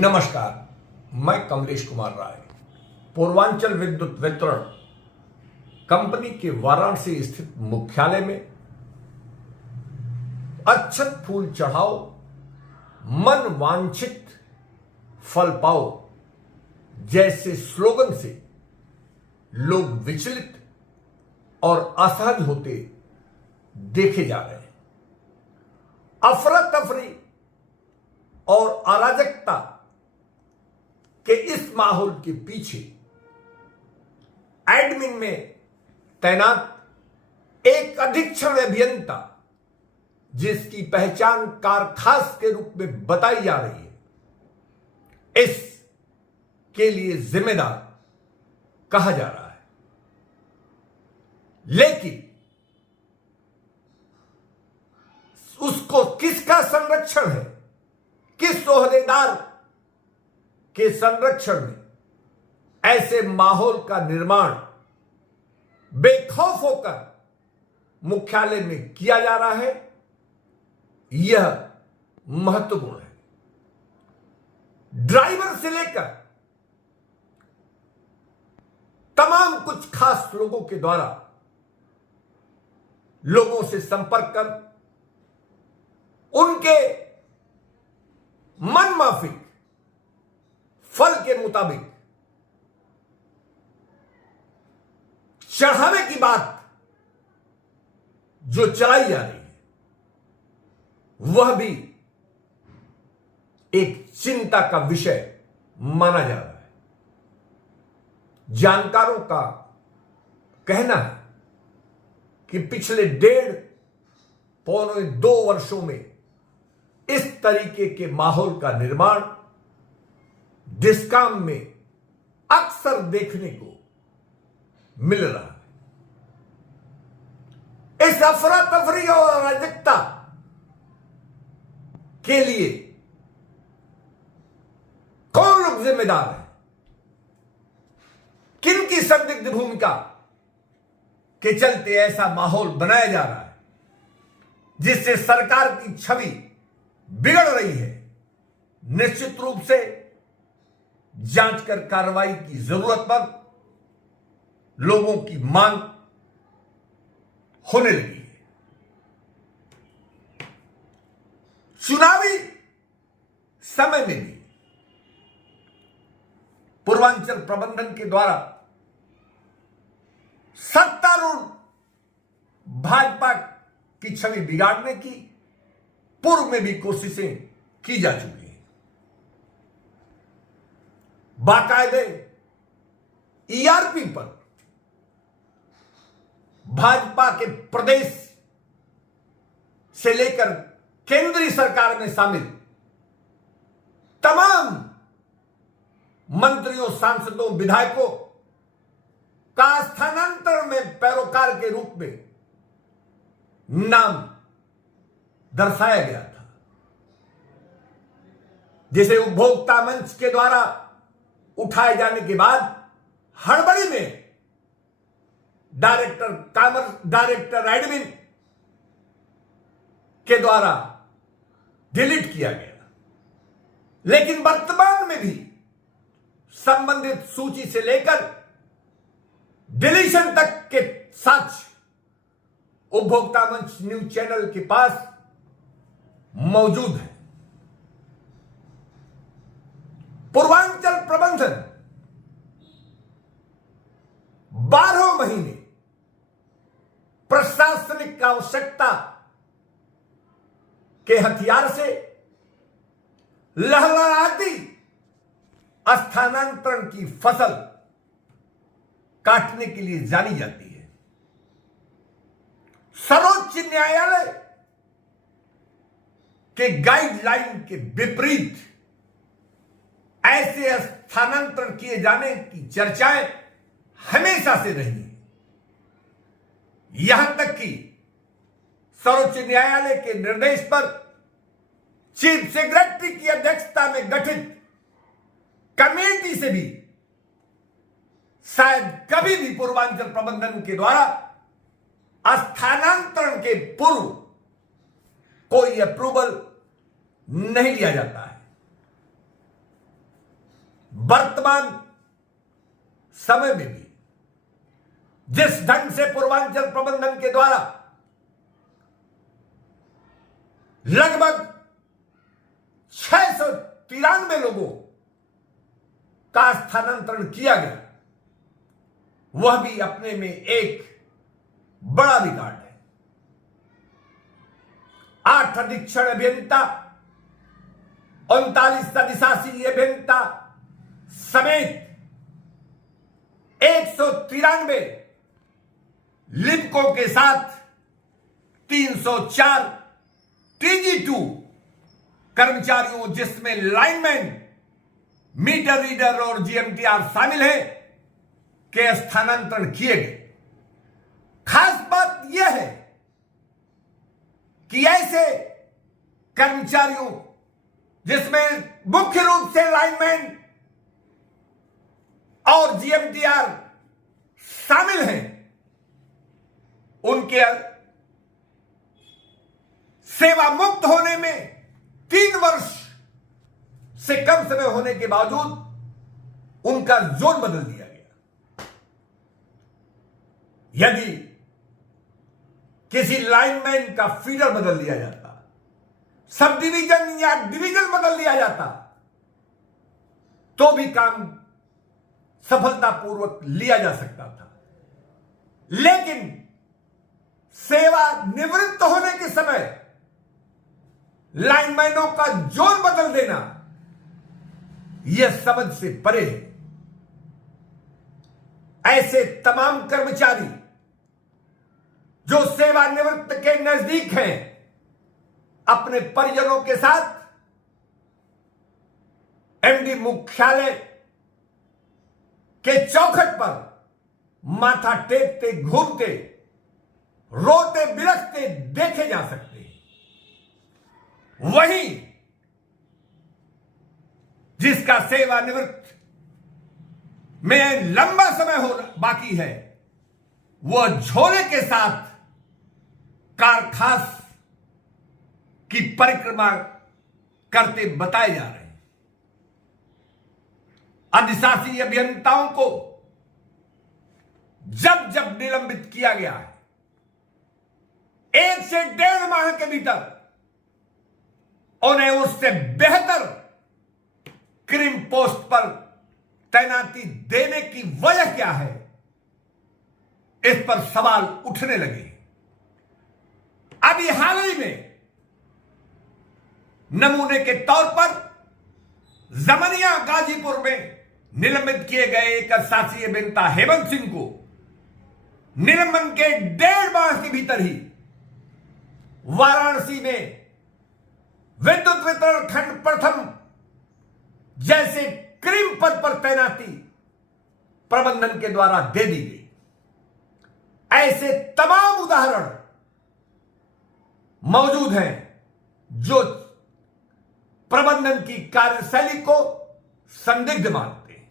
नमस्कार, मैं कमलेश कुमार राय। पूर्वांचल विद्युत वितरण कंपनी के वाराणसी स्थित मुख्यालय में अक्षत फूल चढ़ाओ, मन वांछित फल पाओ जैसे स्लोगन से लोग विचलित और असहज होते देखे जा रहे हैं। अफरा तफरी और अराजकता के इस माहौल के पीछे एडमिन में तैनात एक अधीक्षण अभियंता, जिसकी पहचान कारखास के रूप में बताई जा रही है, इस के लिए जिम्मेदार कहा जा रहा है। लेकिन उसको किसका संरक्षण है, किस ओहदेदार के संरक्षण में ऐसे माहौल का निर्माण बेखौफ होकर मुख्यालय में किया जा रहा है, यह महत्वपूर्ण है। ड्राइवर से लेकर तमाम कुछ खास लोगों के द्वारा लोगों से संपर्क कर उनके मन माफिक फल के मुताबिक चढ़ावे की बात जो चलाई जा रही है, वह भी एक चिंता का विषय माना जा रहा है। जानकारों का कहना है कि पिछले 1.5-2 वर्षों में इस तरीके के माहौल का निर्माण डिस्कॉम में अक्सर देखने को मिल रहा है। इस अफरा तफरी और अराजकता के लिए कौन लोग जिम्मेदार हैं, किनकी संदिग्ध भूमिका के चलते ऐसा माहौल बनाया जा रहा है जिससे सरकार की छवि बिगड़ रही है, निश्चित रूप से जांच कर कार्रवाई की जरूरत पर लोगों की मांग होने लगी है। चुनावी समय में भी पूर्वांचल प्रबंधन के द्वारा सत्तारूढ़ भाजपा की छवि बिगाड़ने की पूर्व में भी कोशिशें की जा चुकी हैं। बाकायदे ईआरपी पर भाजपा के प्रदेश से लेकर केंद्रीय सरकार में शामिल तमाम मंत्रियों, सांसदों, विधायकों का स्थानांतरण में पैरोकार के रूप में नाम दर्शाया गया था, जिसे उपभोक्ता मंच के द्वारा उठाए जाने के बाद हड़बड़ी में डायरेक्टर एडमिन के द्वारा डिलीट किया गया। लेकिन वर्तमान में भी संबंधित सूची से लेकर डिलीशन तक के साक्ष्य उपभोक्ता मंच न्यूज चैनल के पास मौजूद है। पूर्वांचल प्रबंधन 12 महीने प्रशासनिक आवश्यकता के हथियार से लहलहाती स्थानांतरण की फसल काटने के लिए जानी जाती है। सर्वोच्च न्यायालय के गाइडलाइन के विपरीत ऐसे स्थानांतरण किए जाने की चर्चाएं हमेशा से रही हैं। यहां तक कि सर्वोच्च न्यायालय के निर्देश पर चीफ सेक्रेटरी की अध्यक्षता में गठित कमेटी से भी शायद कभी भी पूर्वांचल प्रबंधन के द्वारा स्थानांतरण के पूर्व कोई अप्रूवल नहीं लिया जाता है। वर्तमान समय में भी जिस ढंग से पूर्वांचल प्रबंधन के द्वारा लगभग 693 लोगों का स्थानांतरण किया गया, वह भी अपने में एक बड़ा रिकॉर्ड है। 8 अधीक्षण अभियंता, 39 अधिशासी अभियंता समेत 193 लिपिकों के साथ 304 TG2 कर्मचारियों, जिसमें लाइनमैन, मीटर रीडर और GMTR शामिल है, के स्थानांतरण किए गए। खास बात यह है कि ऐसे कर्मचारियों जिसमें मुख्य रूप से लाइनमैन और GMTR शामिल हैं, उनके सेवा मुक्त होने में 3 वर्ष से कम समय होने के बावजूद उनका जोन बदल दिया गया। यदि किसी लाइनमैन का फीडर बदल दिया जाता, सब डिवीजन या डिवीजन बदल दिया जाता, तो भी काम सफलतापूर्वक लिया जा सकता था। लेकिन सेवा निवृत्त होने के समय लाइनमैनों का जोन बदल देना, यह समझ से परे है। ऐसे तमाम कर्मचारी जो सेवानिवृत्त के नजदीक हैं, अपने परिजनों के साथ MD मुख्यालय के चौखट पर माथा टेकते, घूमते, रोते बिलखते देखे जा सकते हैं। वहीं जिसका सेवानिवृत्त में लंबा समय हो बाकी है, वह झोले के साथ कारखास की परिक्रमा करते बताए जा रहे हैं। अधिशासी अभियंताओं को जब जब निलंबित किया गया है, 1 से 1.5 माह के भीतर उन्हें उससे बेहतर क्रीम पोस्ट पर तैनाती देने की वजह क्या है, इस पर सवाल उठने लगे। अभी हाल ही में नमूने के तौर पर जमनिया गाजीपुर में निलंबित किए गए एक अधिशासी अभियंता हेमंत सिंह को निलंबन के 1.5 माह के भीतर ही वाराणसी में विद्युत वितरण खंड प्रथम जैसे क्रीम पद पर तैनाती प्रबंधन के द्वारा दे दी गई। ऐसे तमाम उदाहरण मौजूद हैं जो प्रबंधन की कार्यशैली को संदिग्ध मानते हैं।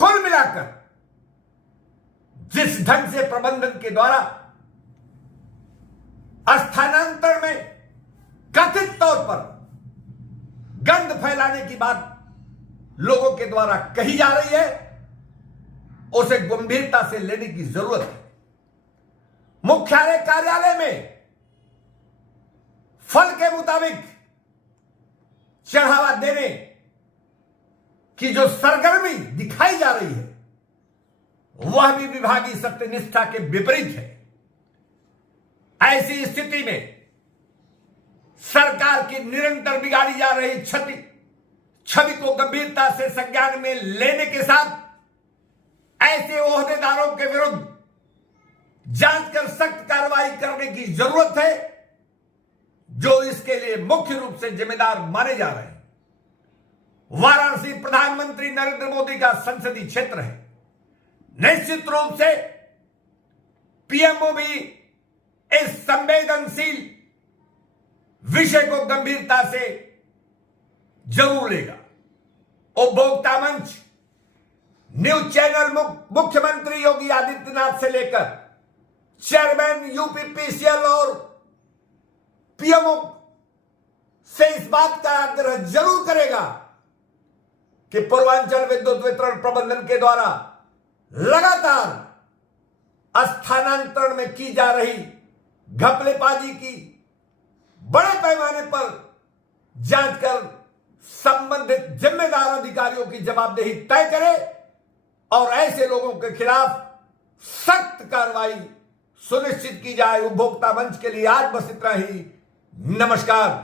कुल मिलाकर जिस ढंग से प्रबंधन के द्वारा स्थानांतरण में कथित तौर पर गंध फैलाने की बात लोगों के द्वारा कही जा रही है, उसे गंभीरता से लेने की जरूरत है। मुख्यालय कार्यालय में फल के मुताबिक चढ़ावा देने की जो सरगर्मी दिखाई जा रही है, वह भी विभागीय सत्यनिष्ठा के विपरीत है। ऐसी स्थिति में सरकार की निरंतर बिगाड़ी जा रही छवि को गंभीरता से संज्ञान में लेने के साथ ऐसे ओहदेदारों के विरुद्ध जांच कर सख्त कार्रवाई करने की जरूरत है, जो इसके लिए मुख्य रूप से जिम्मेदार माने जा रहे हैं। वाराणसी प्रधानमंत्री नरेंद्र मोदी का संसदीय क्षेत्र है। निश्चित रूप से पीएमओ भी इस संवेदनशील विषय को गंभीरता से जरूर लेगा। उपभोक्ता मंच, न्यूज चैनल मुख्यमंत्री योगी आदित्यनाथ से लेकर चेयरमैन यूपीपीसीएल और पीएमओ से इस बात का आग्रह जरूर करेगा कि पूर्वांचल विद्युत वितरण प्रबंधन के द्वारा लगातार स्थानांतरण में की जा रही घपलेबाजी की बड़े पैमाने पर जांच कर संबंधित जिम्मेदार अधिकारियों की जवाबदेही तय करे और ऐसे लोगों के खिलाफ सख्त कार्रवाई सुनिश्चित की जाए। उपभोक्ता मंच के लिए आज बस इतना ही। नमस्कार।